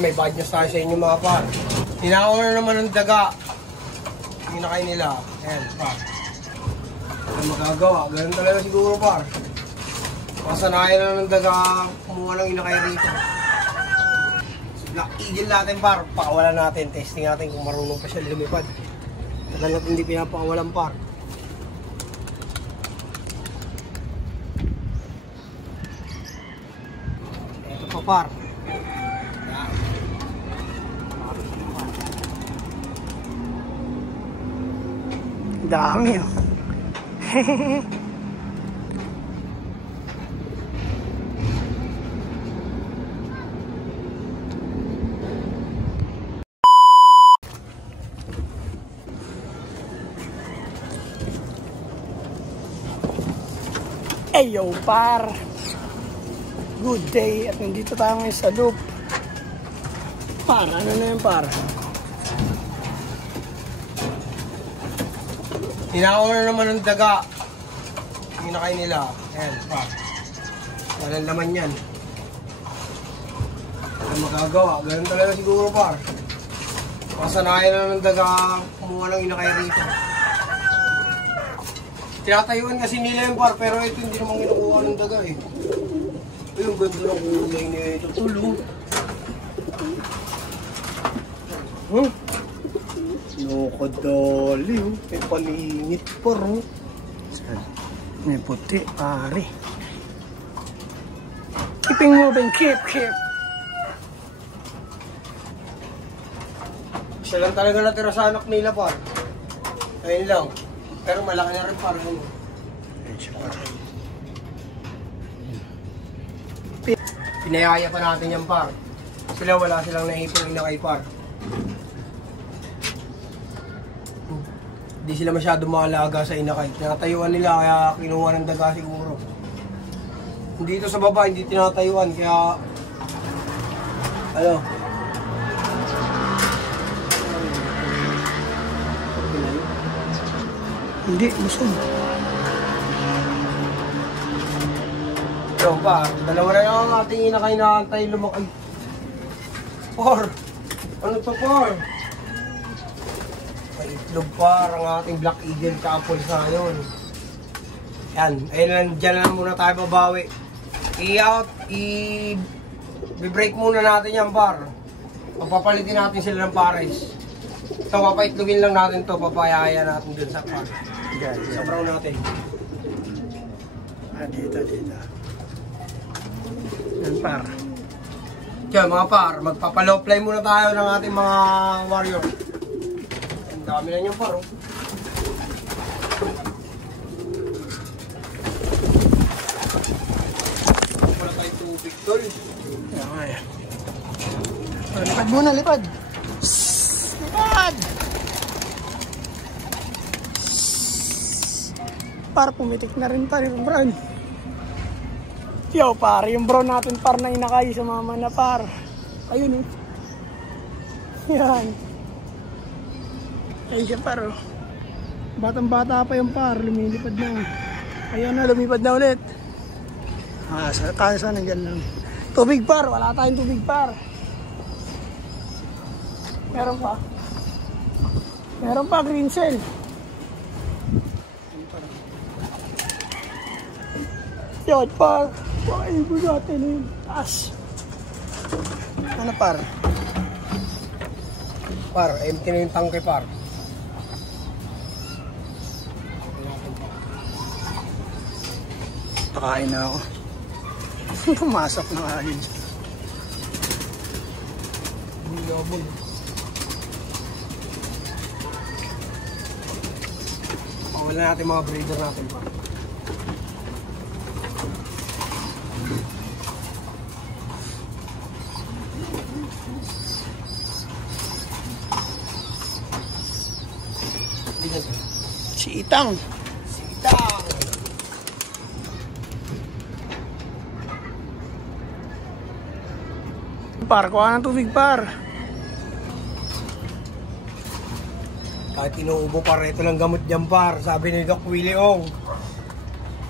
May bad news tayo sa inyo mga par. Tinakaw na naman ng daga. Inakay nila. Ayan, par. Ano magagawa? Ganun talaga siguro par. Masanayan na ng daga kumuha ng inakay rito. Black Eagle natin par. Pakawalan natin. Testing natin kung marunong pa siya lumipad. Tagal natin hindi pinapakawalan par. Ito pa par. Dami oh. Ayo par. Good day at nandito tayo ngayon sa loop. Par, ano na yun par? Tinakaw na naman ng daga. Inakay nila. Ayan, par. Walang laman yan. Ano magagawa? Ganun talaga siguro par. Masanayan na ng daga kumuha ng inakay rito. Tinatayuan kasi nila yung par, pero ito hindi naman kinukuha ng daga eh. Ay, yung ganda ng kulay niya ito. Tulong. Nakadali oh. May palingit par oh. May puti pare. Keeping moving, keep. Siya lang talaga natira sa anak nila par. Ayun lang. Pero malaki na rin par. Ayun siya par. Pinayaya pa natin yan par. Sila wala silang naipong inakay par. Hindi sila masyado maalaga sa inakay. Tinatayuan nila kaya kinuha ng daga siguro. Dito sa baba hindi tinatayuan kaya ano. Hindi, busog. Ito pa, dalawa na lang ang ating inakay na antay lumakay. Par, ano to par? May itlog par, ang ating Black Eagle couple sa yun. Yan, ayun lang, dyan lang muna tayo babawi. I-break muna natin yan par. Papapalitin natin sila ng pares. So, papaitlogin lang natin to, papayaya natin dun sa par. Yan, sa brown natin. Ah, dito. Yan par. Yan mga par, magpapalow play muna tayo ng ating mga warrior. Ang dami na niyang par oh. Wala tayong tubig tol. Yan. Lipad muna, lipad. Lipad! Par, pumitik na rin par yung brown. Yo par, yung brown natin par na inakay sa mama na par. Ayun oh. Yan. Ayun siya par oh. Batang bata pa yung par, lumilipad na. Ayun na, lumipad na ulit. Kaya nandiyan lang. Tubig par, wala tayong tubig par. Meron pa. Meron pa, green cell. Yan par. Pakain ko natin yun. Taas. Ano par? Par, empty na yung tangke par. Pakain na ako. Pumasok na alin. Bulabog. Wala natin mga breeder natin pa. Si Itang. Par, kuha ng tubig par. Kahit inuubo par, ito lang gamot dyan par. Sabi ni Doc Willie Ong,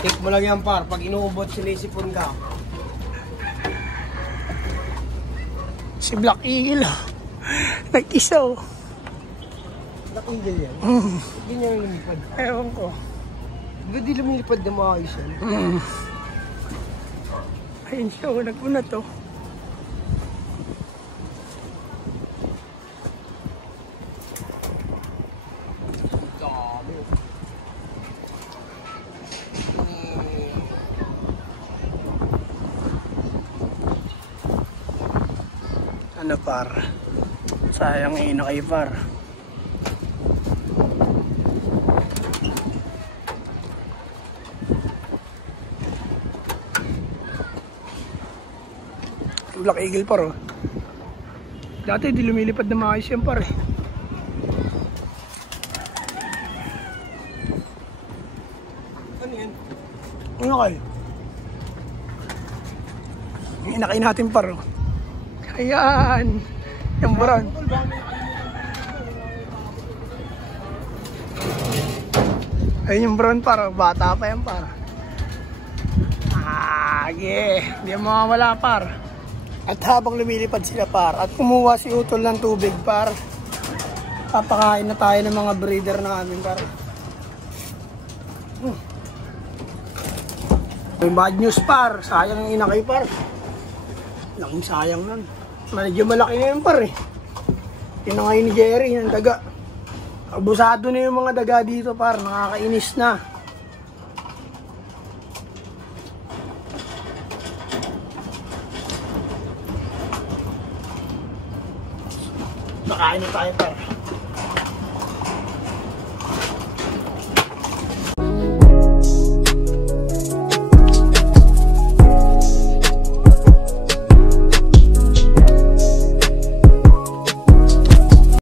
shake mo lang yan par. Pag inuubot, sinisipon ka. Si Black Eagle. Nag-isa oh. Black Eagle yan. Mm. Hindi niya lumipad. Ewan ko. Di ba di lumilipad na maayos yan? Mm. Ayun siya oh. Nag-unat oh. Ano par? Sayang inakay par. Black Eagle par oh. Dati di lumilipad na maayos yan par eh. Ano yan? Inakay. Yung inakay natin par oh. Ayan. Yung brown. Ayun yung brown par. Bata pa yan par. Yeah. Hindi mawawala par. At habang lumilipad sila par. At kumuha si Utol ng tubig par. Papakain na tayo ng mga breeder namin par. May bad news par. Sayang yung inakay par. Laking sayang nun. Medyo malaki na yun par eh. Yun na ngayon ni Jerry, yung daga. Abusado na yung mga daga dito par, nakakainis na. Nakain na tayo par.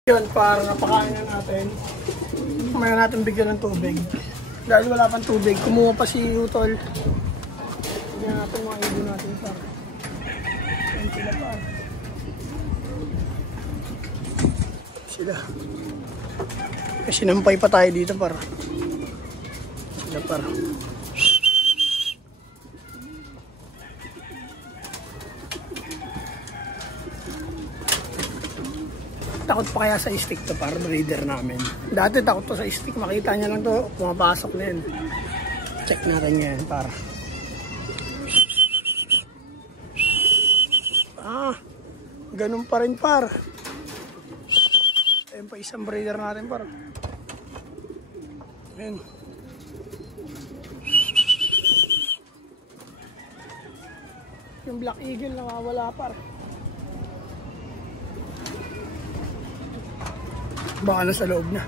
Yun, para napakain na natin. Mamaya natin bigyan ng tubig. Dahil wala pang tubig, kumuha pa si Utol. Bigyan natin mga ibon natin par. Yan sila par. Sila. Kasi nampay pa tayo dito par. Sila par. Takot pa kaya sa stick to para breeder namin. Dati takot to sa stick, makita niya lang to, pumapasok na yan. Check natin ngayon para. Ganun pa rin par. Ayun pa isang breeder natin par. Ayun. Yung Black Eagle nawawala par. Baka nasa loob na.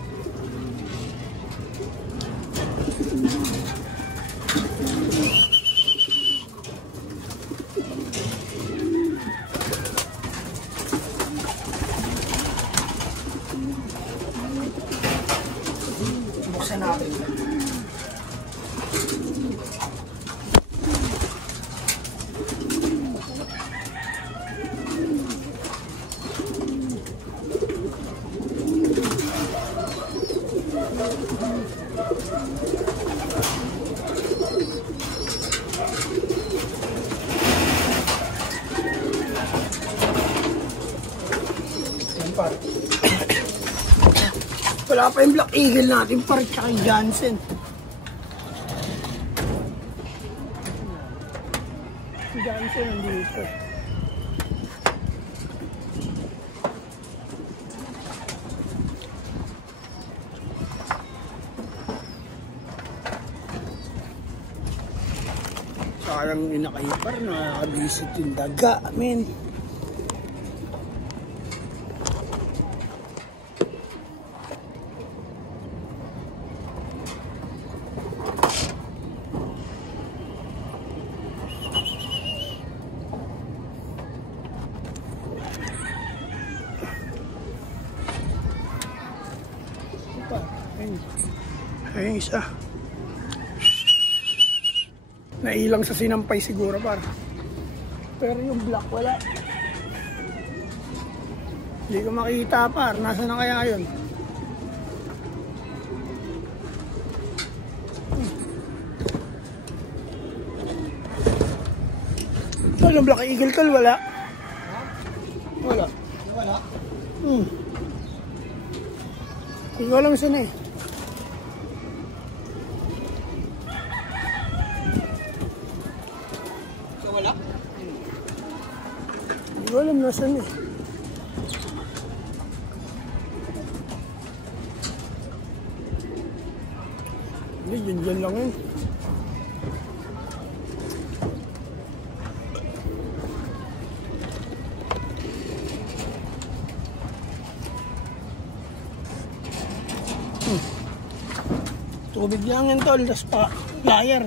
Buksan natin. Wala pa yung Black Eagle natin par, tsaka yung Johnson. Si Johnson nandito. Sayang inakay par, nakakabisit yung daga, men. Ayun isa. Nailang sa sinampay siguro par. Pero yung black wala. Hindi ko makita par. Nasaan na kaya yun? Yung Black Eagle tol wala. Wala. Wala. Hindi ko alam saan eh. Wala? Hindi ko alam nasaan eh. Hindi, dyan lang yun. Tubig lang yan tol, tas pa flyer.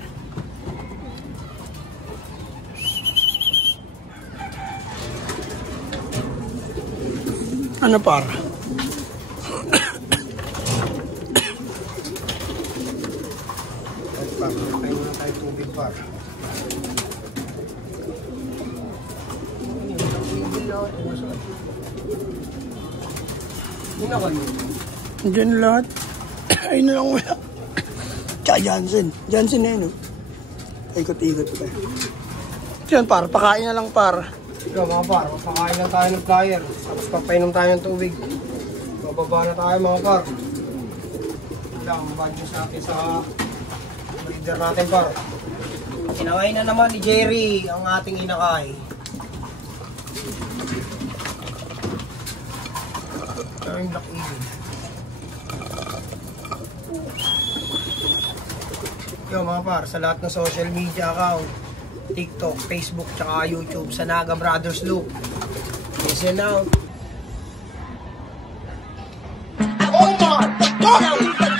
Ano par? Kain muna tayo tubig par. Hindi na kayo. Diyan lahat. Ayun na lang wala. Tsaka Johnson. Johnson na yun, no? Ikot-ikot pa. Diyan, par. Pakain na lang, par. Ikaw mga par, papakain lang tayo ng flyer. Tapos papainom tayo ng tubig. Bababa na tayo mga par. Lang, mabad nyo sa atin sa leader natin par. Inakay na naman ni Jerry ang ating inakay. Ito yung Black Eagle. Yo mga par, sa lahat ng social media account, TikTok, Facebook, tsaka YouTube, sa Naga Brothers Loop. Listen out. Oh my God!